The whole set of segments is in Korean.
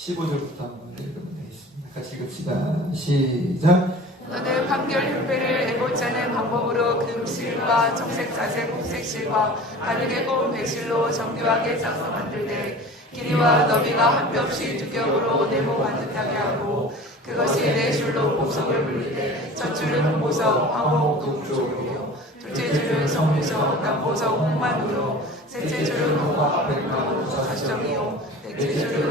15절부터 한번 읽으면 되겠습니다. 같이 읽읍시다. 시작. 너는 판결 흉배를 애고자는 방법으로 금 실과 청색 자색 홍색 실과 가죽의 고운 배실로 정교하게 짜서 만들되 길이와 너비가 한 뼘씩 두 겹으로 네모 반듯하게 하고 그것이 네 줄로 보석을 불리되 첫 줄은 보석 황옥 동쪽으로 둘째 줄은 성보석 남보석 홍만으로 셋째 줄은 홍화 백마로 사정이요 넷째 줄은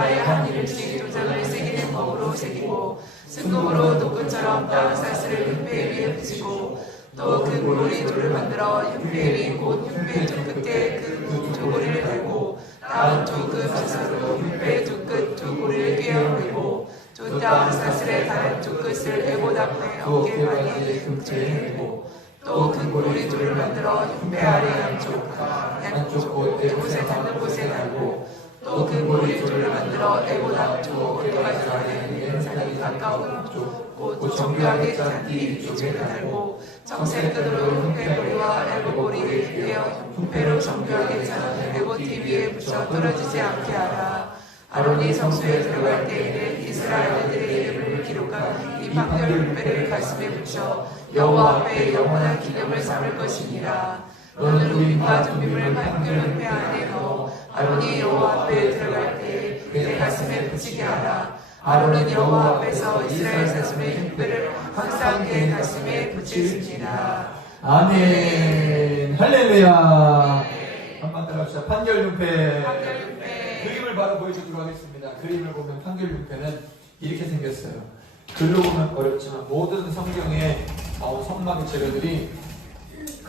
지파의 한 이름씩 도장을 새기는 법으로 새기고 승금으로 노끈처럼 땅 사슬을 흉배 위에 붙이고 또그 고리 둘을 만들어 흉배 위곧 흉배 두 끝에 그 두 고리를 달고 다음 두그 사슬로 흉배 두끝두 고리를 꿰어내고 두땅 사슬의 다른 두 끝을 에고 앞에 어깨만에 금줄에 내고 또큰 고리 둘을 만들어 흉배 아래 양쪽 양쪽 곳 에곳에 닿는 곳에 달고 또큰 고리 둘을 만들어 에곳 앞쪽 어깨가 들어가는 산이 가까운 쪽곧 정교하게 잔디 이쪽에 달고 정색끈으로 흉배 고리와 에고 고리를 꿰어 흉배로 정교하게 짠 에고 티 위에 붙여 떨어지지 않게 하라 아론이 성소에 들어갈 때에는 이스라엘들의 이름을 기록한 이 판결 흉배를 가슴에 붙여 여호와 앞에 영원한 기념을 삼을 것이니라. 너는 우림과 둠빔을 판결 흉배 안에 넣어 아론이 여호와 앞에 들어갈 때내 가슴에 붙이게 하라. 아론은 여호와 앞에서 이스라엘 자손의 흉배를 항상 내 가슴에 붙일지니라. 아멘. 할렐루야. 한번 따라합시다. 판결 흉배 그림을 바로 보여주도록 하겠습니다. 그림을 보면 판결융패는 이렇게 생겼어요. 글로 보면 어렵지만 모든 성경에 나온 성막의 재료들이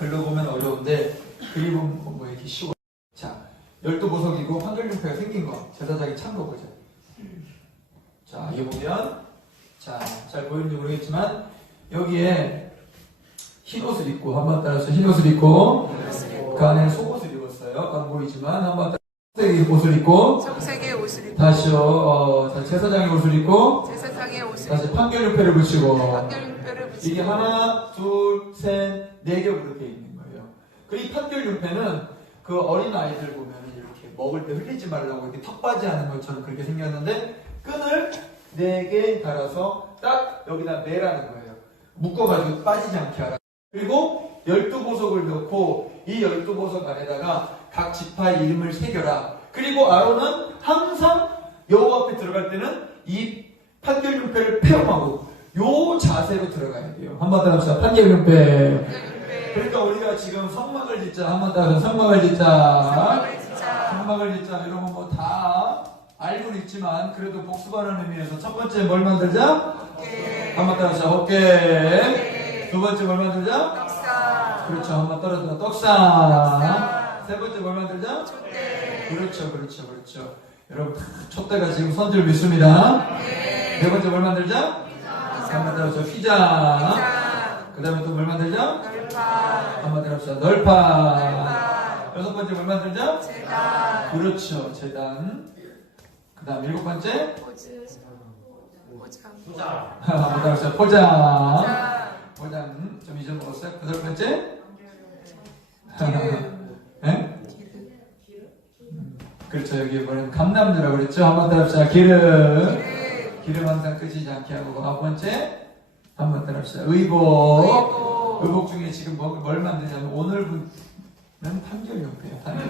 글로 보면 어려운데 그림 보면 뭐 이렇게 쉬워. 자, 열두 보석이고 판결융패가 생긴 거. 제사장이 찬거 보죠. 자, 이게 보면 자, 잘 보이는지 모르겠지만 여기에 흰 옷을 입고 한번 따라서 흰 옷을 입고 그 안에 속옷을 입었어요. 안 보이지만 한번 따라서 옷을 입고 청색의 옷을 입고 다시요 어, 자, 제사장의 옷을 입고 제사장의 옷을 다시 판결육패를 붙이고 판결 흉배를 붙이고 이게 하나, 둘, 셋, 네 겹으로 되어 있는 거예요. 그 이 판결육패는 그 어린 아이들 보면 이렇게 먹을 때 흘리지 말라고 이렇게 턱받이 하는 것처럼 그렇게 생겼는데 끈을 네 개 달아서 딱 여기다 매라는 거예요. 묶어가지고 빠지지 않게 하라. 그리고 열두 보석을 넣고 이 열두 보석 안에다가 각 지파의 이름을 새겨라. 그리고 아론은 항상 여호와 앞에 들어갈 때는 이 판결융패를 폐엄하고 요 자세로 들어가야 돼요. 한번 따라합시다. 판결융패. 판결 흉배 그러니까 우리가 지금 성막을 짓자. 한번 따라서 성막을 짓자. 성막을 짓자. 이런 거 뭐다 알고는 있지만 그래도 복습하는 의미에서 첫 번째 뭘 만들자? 한번 따라서 어깨. 어깨 두 번째 뭘 만들자? 떡상 그렇죠. 한번 떨어져. 떡상. 떡상 세 번째 뭘 만들자? 촛대 그렇죠. 그렇죠. 그렇죠. 여러분, 촛대가 지금 선줄 믿습니다. 네 네 번째 뭘 만들자? 한번 따라서 휘장. 이상 그 다음에 또 뭘 만들자? 널판 한번 따라서 널파. 여섯 번째 뭘 만들자? 재단 그렇죠. 재단. 그 다음 일곱 번째? 포장 한번 따라서 포장. 포장 포장. 좀 잊어먹었어요. 여덟 번째? 기름 네? 기름 그렇죠. 여기 뭐냐면 감남주라고 그랬죠. 한 번 따라합시다. 기름. 기름 기름 항상 끄지지 않게 하고 아홉 번째 한 번 따라합시다. 의복. 의복 의복 중에 지금 뭐, 뭘 만드냐면 오늘은 판결용패예요. 판결.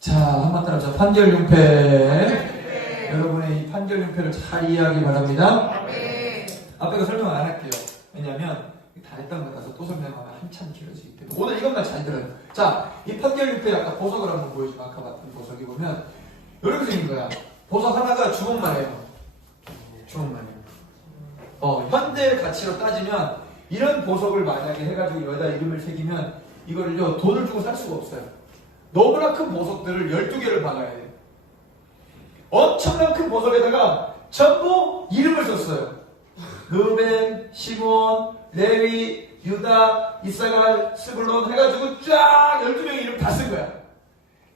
자, 한 번 따라합시다. 판결용패. 네. 여러분의 이 판결용패를 잘 이해하기 바랍니다. 네 앞에가 설명 안 할게요. 왜냐면 다 했던 거 가서 또 설명하면 한참 길어지기 때문에 오늘 이것만 잘 들어요. 자, 이 판결용패 아까 보석을 한번 보여주면 아까 봤던 보석이 보면 이렇게 생긴 거야. 보석 하나가 주먹만 해요. 주먹만 해요. 어, 현대 가치로 따지면 이런 보석을 만약에 해가지고 여기다 이름을 새기면 이거를요 돈을 주고 살 수가 없어요. 너무나 큰 보석들을 12개를 박아야 돼요. 엄청난 큰 보석에다가 전부 이름을 썼어요. 르벤, 시몬, 레위, 유다, 이사갈, 스불론 해가지고 쫙 12명의 이름 다 쓴 거야.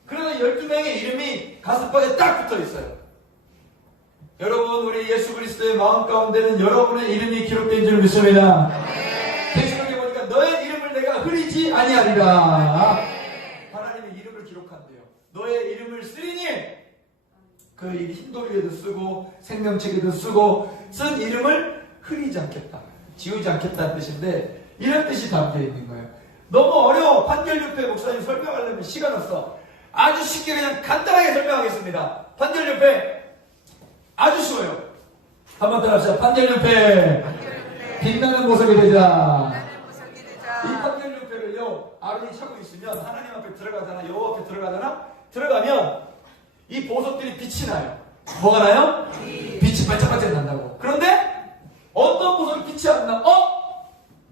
그러나 12명의 이름이 가슴팍에 딱 붙어 있어요. 여러분, 우리 예수 그리스도의 마음 가운데는 여러분의 이름이 기록된 줄 믿습니다. 네. 잊지 아니하리라. 하나님의 이름을 기록한대요. 너의 이름을 쓰리니 그 흰도리에도 쓰고 생명책에도 쓰고 쓴 이름을 흐리지 않겠다. 지우지 않겠다는 뜻인데 이런 뜻이 담겨 있는 거예요. 너무 어려워. 판결협회 목사님 설명하려면 시간 없어. 아주 쉽게 그냥 간단하게 설명하겠습니다. 판결협회 아주 쉬워요. 한번 따라합시다. 판결협회 빛나는 모습이 되자. 이 판결협회를요 아론이 차고 있으면 하나님 앞에 들어가잖아 여호와 앞에 들어가잖아 들어가면 이 보석들이 빛이 나요 뭐가 나요? 빛이 반짝반짝 난다고 그런데 어떤 보석이 빛이 안 나? 어?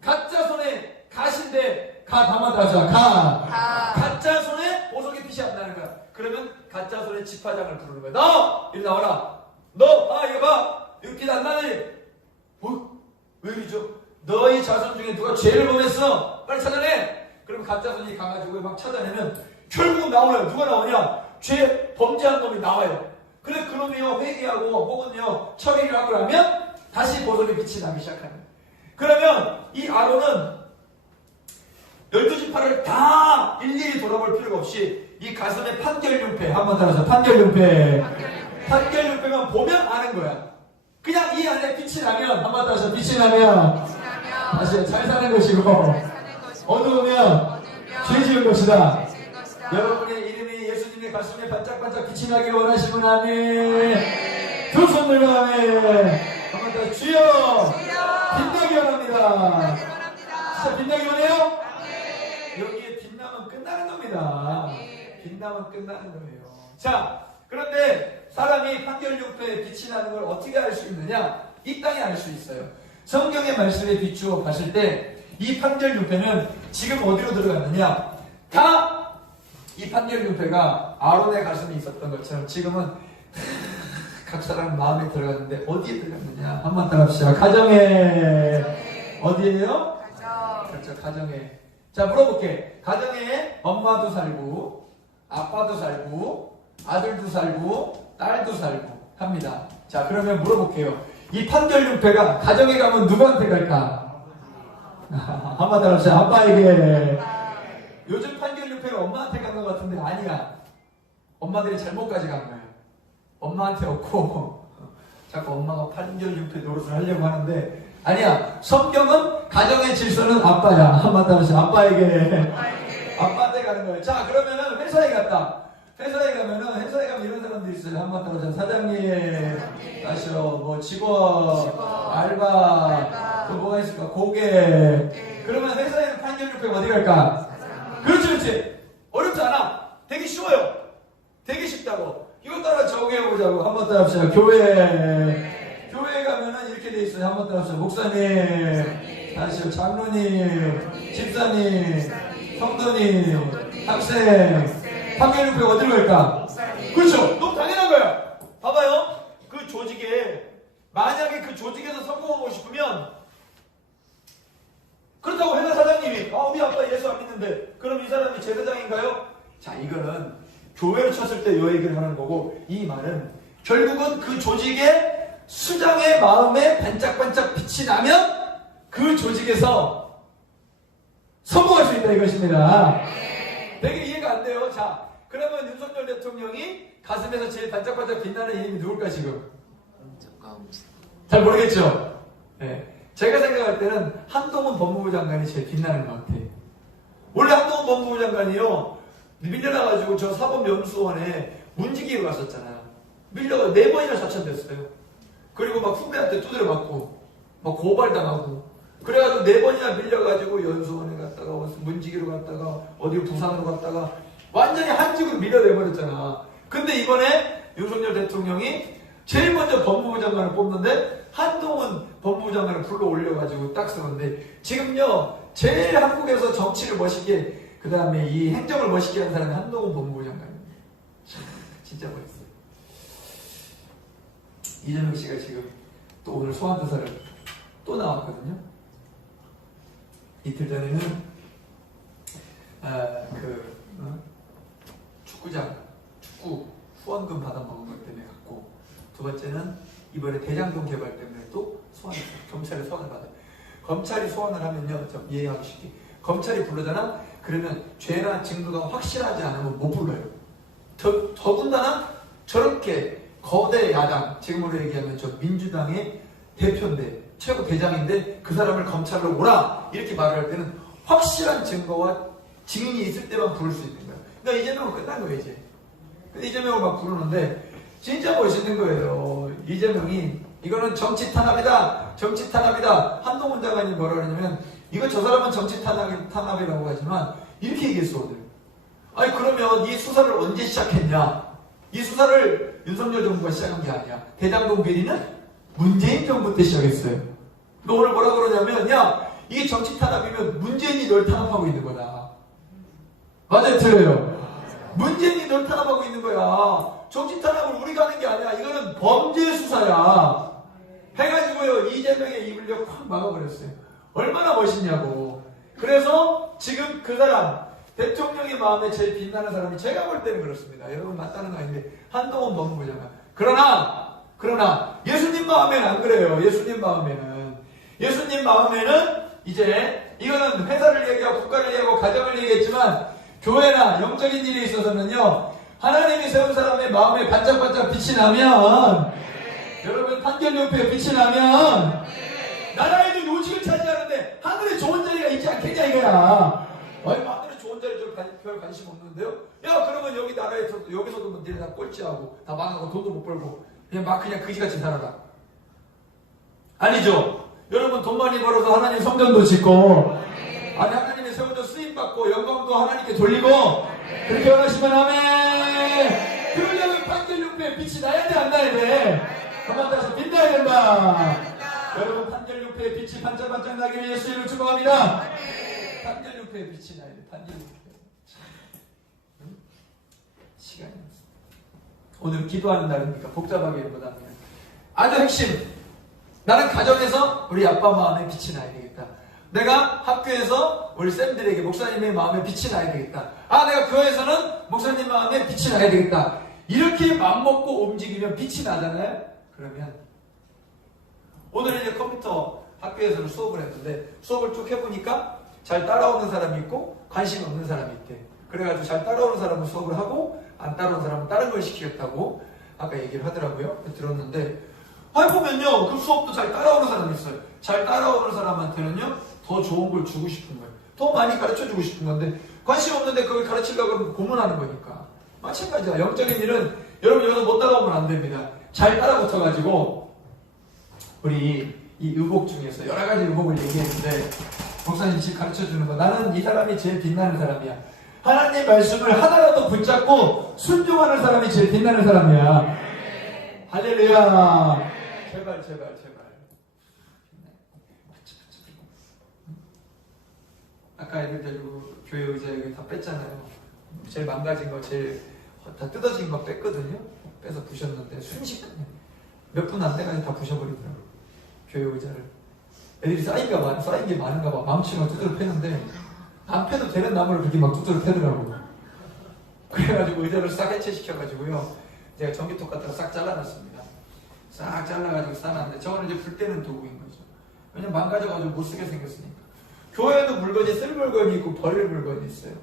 가짜 손에 가신데 가 담아다자 가 가 가짜 손에 보석이 빛이 안 나는 거야 그러면 가짜 손에 지파장을 부르는 거야 너! 이리 나와라 너 아 이거 봐빛안 나니 어? 왜 이러죠? 너희 자손 중에 누가 죄를 범했어? 빨리 찾아내! 그럼 가짜 손이 가가지고 막 찾아내면 결국 나오요. 누가 나오냐? 죄 범죄한 놈이 나와요. 그래 그놈이요 회개하고 혹은요 처리를 하고 나면 다시 보석의 빛이 나기 거예요. 그러면 이 아론은 열두 지파를 다 일일이 돌아볼 필요가 없이 이 가슴에 판결융패 한번 따라서 판결융패 판결융패만 보면 아는 거야. 그냥 이 안에 빛이 나면 한번 따라서 빛이 나면 다시 잘 사는 것이고 잘 사는 것이고 어두우면 죄 지은 것이다. 여러분의 이름이 예수님의 가슴에 반짝반짝 빛이 나길 원하시면 아멘. 두 손 들고 아멘. 한번 더 주여 빛나기 원합니다. 진짜 빛나기 원해요? 아멘 여기에 빛나면 끝나는 겁니다. 네. 빛나면 끝나는 거예요. 자, 그런데 사람이 판결육패에 빛이 나는 걸 어떻게 알 수 있느냐? 이 땅에 알 수 있어요. 성경의 말씀에 비추어 봤을 때 이 판결육패는 지금 어디로 들어갔느냐? 다 이 판결육패가 아론의 가슴에 있었던 것처럼 지금은 각 사람 마음에 들어갔는데 어디에 들어갔느냐? 한번 따라합시다. 가정에. 네. 어디에요? 가정. 그렇죠 가정에. 자 물어볼게. 가정에 엄마도 살고 아빠도 살고 아들도 살고 딸도 살고 합니다. 자 그러면 물어볼게요. 이 판결육패가 가정에 가면 누구한테 갈까? 한번 더 합시다. 아빠에게. 아, 요즘 판결육패가 엄마한테 간 것 같은데 아니야 엄마들이 잘못까지 간 거예요 엄마한테 없고 자꾸 엄마가 판결육패 노릇을 하려고 하는데 아니야 성경은 가정의 질서는 아빠야 한번 더 합시다 아빠에게 아빠한테 가는 거예요. 자, 그러면은 회사에 갔다. 회사에 가면은 회사에 가면 이런 사람들이 있어요. 한번 따라서 사장님, 다시요, 뭐 직원, 알바, 알바, 또 뭐가 있을까? 고객. 네. 그러면 회사에는 판결육패 어디 갈까? 그렇지, 그렇지. 어렵지 않아. 되게 쉬워요. 되게 쉽다고. 이거 따라 적용해보자고. 한번 따라 합시다. 교회. 네. 교회에 가면은 이렇게 돼 있어요. 한번 따라 합시다. 목사님, 다시요, 장로님, 집사님, 성도님, 학생, 판결육패 어디로 갈까? 그렇죠. 너무 당연한 거야. 봐봐요. 그 조직에 만약에 그 조직에서 성공하고 싶으면 그렇다고 회사 사장님이 아 우리 아빠 예수 안 믿는데 그럼 이 사람이 제사장인가요? 자 이거는 교회를 쳤을 때 요 얘기를 하는 거고 이 말은 결국은 그 조직의 수장의 마음에 반짝반짝 빛이 나면 그 조직에서 성공할 수 있다 이것입니다. 되게 이해가 안 돼요. 자, 그러면 윤석열 대통령이 가슴에서 제일 반짝반짝 빛나는 이름이 누굴까 지금? 잘 모르겠죠? 네. 제가 생각할 때는 한동훈 법무부 장관이 제일 빛나는 것 같아요. 원래 한동훈 법무부 장관이요. 밀려나가지고 저 사법연수원에 문지기로 갔었잖아요. 밀려가 네 번이나 자천됐어요. 그리고 막 후배한테 두드려 맞고, 막 고발당하고. 그래가지고 네 번이나 밀려가지고 연수원에 갔다가 문지기로 갔다가 어디 부산으로 갔다가 완전히 한직으로 밀려내버렸잖아. 근데 이번에 윤석열 대통령이 제일 먼저 법무부 장관을 뽑는데 한동훈 법무부 장관을 불러 올려가지고 딱 쓰는데 지금요 제일 한국에서 정치를 멋있게 그 다음에 이 행정을 멋있게 하는 사람이 한동훈 법무부 장관입니다. 참, 진짜 멋있어요. 이재명 씨가 지금 또 오늘 소환조사를 또 나왔거든요. 이틀 전에는 아, 그 어? 축구장 축구 후원금 받아 먹은 것 때문에 갔고 두 번째는 이번에 대장동 개발 때문에 또 소환 검찰에 소환을 받아요. 검찰이 소환을 하면요 좀 이해하기 쉽게 검찰이 부르잖아? 그러면 죄나 증거가 확실하지 않으면 못 불러요. 더, 더군다나 저렇게 거대 야당, 지금으로 얘기하면 저 민주당의 대표인데, 최고 대장인데 그 사람을 검찰로 오라! 이렇게 말을 할 때는 확실한 증거와 증인이 있을 때만 부를 수 있는 거예요. 그러니까 이재명은 끝난 거예요, 이제. 근데 이재명을 막 부르는데 진짜 멋있는 거예요. 이재명이 이거는 정치 탄압이다. 정치 탄압이다. 한동훈 장관이 뭐라 그러냐면 이거 저 사람은 정치 탄압, 탄압이라고 하지만 이렇게 얘기했어 오늘. 아니 그러면 이 수사를 언제 시작했냐? 이 수사를 윤석열 정부가 시작한 게 아니야. 대장동 비리는 문재인 정부 때 시작했어요. 너 오늘 뭐라 그러냐면 야 이게 정치 탄압이면 문재인이 널 탄압하고 있는 거다. 맞아요, 틀려요. 문재인이 널 탄압하고 있는 거야. 정치 탄압을 우리가 하는 게 아니야. 이거는 범죄 수사야. 해가지고요, 이재명의 입을 확 막아버렸어요. 얼마나 멋있냐고. 그래서 지금 그 사람, 대통령의 마음에 제일 빛나는 사람이 제가 볼 때는 그렇습니다. 여러분 맞다는 거 아닌데, 한동훈 너무 보잖아. 그러나, 그러나, 예수님 마음에는 안 그래요. 예수님 마음에는. 예수님 마음에는 이제, 이거는 회사를 얘기하고 국가를 얘기하고 가정을 얘기했지만, 교회나 영적인 일에 있어서는요, 하나님이 세운 사람의 마음에 반짝반짝 빛이 나면, 여러분 판결연표에 빛이 나면, 나라에도 요직을 차지하는데 하늘에 좋은 자리가 있지 않겠냐 이거야. 아니 하늘에 좋은 자리 저 관- 별 관심 없는데요? 야 그러면 여기 나라에서도 여기서도 뭐 니네 다 꼴찌하고 다 망하고 돈도 못 벌고 그냥 막 그냥 그지같이 살아라. 아니죠. 여러분 돈 많이 벌어서 하나님 성전도 짓고 아니 하나님의 세워져 쓰임 받고 영광도 하나님께 돌리고 그렇게 원하시면 아멘. 그러려면 판결연표에 빛이 나야 돼 안 나야 돼? 한번 다시 빛나야 된다. 여러분 판결육패의 빛이 반짝반짝 나기를 예수 이름으로 축복합니다. 판결육패의 빛이 나야 돼. 참, 응? 시간이 없어. 오늘 기도하는 날이니까 복잡하게 보다는 아주 핵심. 나는 가정에서 우리 아빠 마음에 빛이 나야 되겠다. 내가 학교에서 우리 쌤들에게 목사님의 마음에 빛이 나야 되겠다. 아, 내가 교회에서는 목사님 마음에 빛이 나야 되겠다. 이렇게 맘먹고 움직이면 빛이 나잖아요? 그러면 오늘 이제 컴퓨터 학교에서는 수업을 했는데 수업을 쭉 해보니까 잘 따라오는 사람이 있고 관심 없는 사람이 있대. 그래가지고 잘 따라오는 사람은 수업을 하고 안 따라오는 사람은 다른 걸 시키겠다고 아까 얘기를 하더라고요. 들었는데 해보면요 그 수업도 잘 따라오는 사람이 있어요. 잘 따라오는 사람한테는요 더 좋은 걸 주고 싶은 거예요. 더 많이 가르쳐 주고 싶은 건데 관심 없는데 그걸 가르치려고 하면 고문하는 거니까 마찬가지야. 영적인 일은 여러분 여기서 못 따라오면 안 됩니다. 잘 따라 붙어가지고 우리 이 의복 중에서 여러 가지 의복을 얘기했는데 목사님 지금 가르쳐 주는 거 나는 이 사람이 제일 빛나는 사람이야. 하나님 말씀을 하나라도 붙잡고 순종하는 사람이 제일 빛나는 사람이야. 할렐루야. 제발 제발 제발. 아까 애들 데리고 교회 의자 여기 다 뺐잖아요. 제일 망가진 거 제일 다 뜯어진 거 뺐거든요. 빼서 부셨는데 순식간에 몇 분 안 돼가지고 다 부셔버리더라고요. 교회 의자를. 애들이 쌓인가 봐, 쌓인 게 많은가 봐. 망치가 두드러 패는데, 안 패도 되는 나무를 그렇게 막 두드러 패더라고요. 그래가지고 의자를 싹 해체시켜가지고요. 제가 전기톱 갖다가 싹 잘라놨습니다. 싹 잘라가지고 쌓아놨는데, 저거는 이제 불 때는 도구인 거죠. 왜냐면 망가져가지고 못 쓰게 생겼으니까. 교회에도 물건이 쓸 물건이 있고 버릴 물건이 있어요.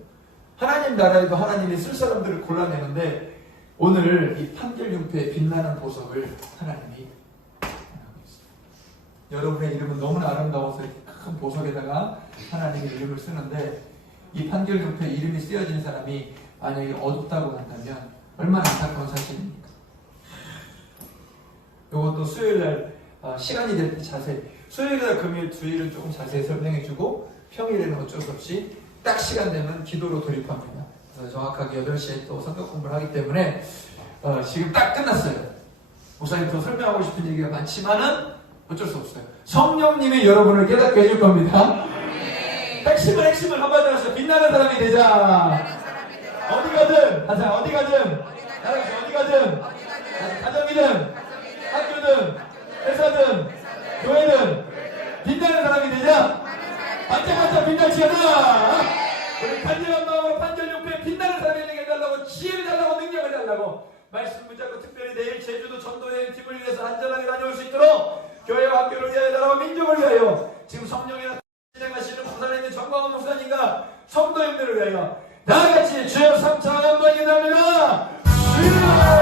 하나님 나라에도 하나님이 쓸 사람들을 골라내는데, 오늘 이 판결 융패의 빛나는 보석을 하나님이. 여러분의 이름은 너무나 아름다워서 큰 보석에다가 하나님의 이름을 쓰는데 이 판결융패 이름이 쓰여진 사람이 만약에 어둡다고 한다면 얼마나 안타까운 사실입니까? 이것도 수요일 날 어, 시간이 될 때 자세히 수요일날 금요일 주일은 조금 자세히 설명해주고 평일에는 어쩔 수 없이 딱 시간 되면 기도로 돌입합니다. 그래서 정확하게 8시에 또 성격 공부를 하기 때문에 어, 지금 딱 끝났어요. 목사님 더 설명하고 싶은 얘기가 많지만은 어쩔 수 없어요. 성령님이 여러분을 깨닫게 해줄 겁니다. 핵심을 핵심을 한마디로 하세요. 빛나는 사람이 되자. 어디 가든 하자. 어디 가든 나라에서 어디 가든 가정이든 학교든 회사든 교회든 빛나는 사람이 되자. 반짝반짝 빛날지어다. 우리 간절한 마음으로 판결용패 빛나는 사람이 되게 해달라고 지혜를 달라고 능력을 달라고 말씀 붙잡고 특별히 내일 제주도 전도여행 팀을 위해서 안전하게 다녀올 수 있도록 교회와 학교를 위하여 나라와 민족을 위하여 지금 성령이나 진행하시는 부산에 있는 정광호 목사님과 성도님들을 위하여 다같이 주여 삼차 한번 기도합니다. 주여!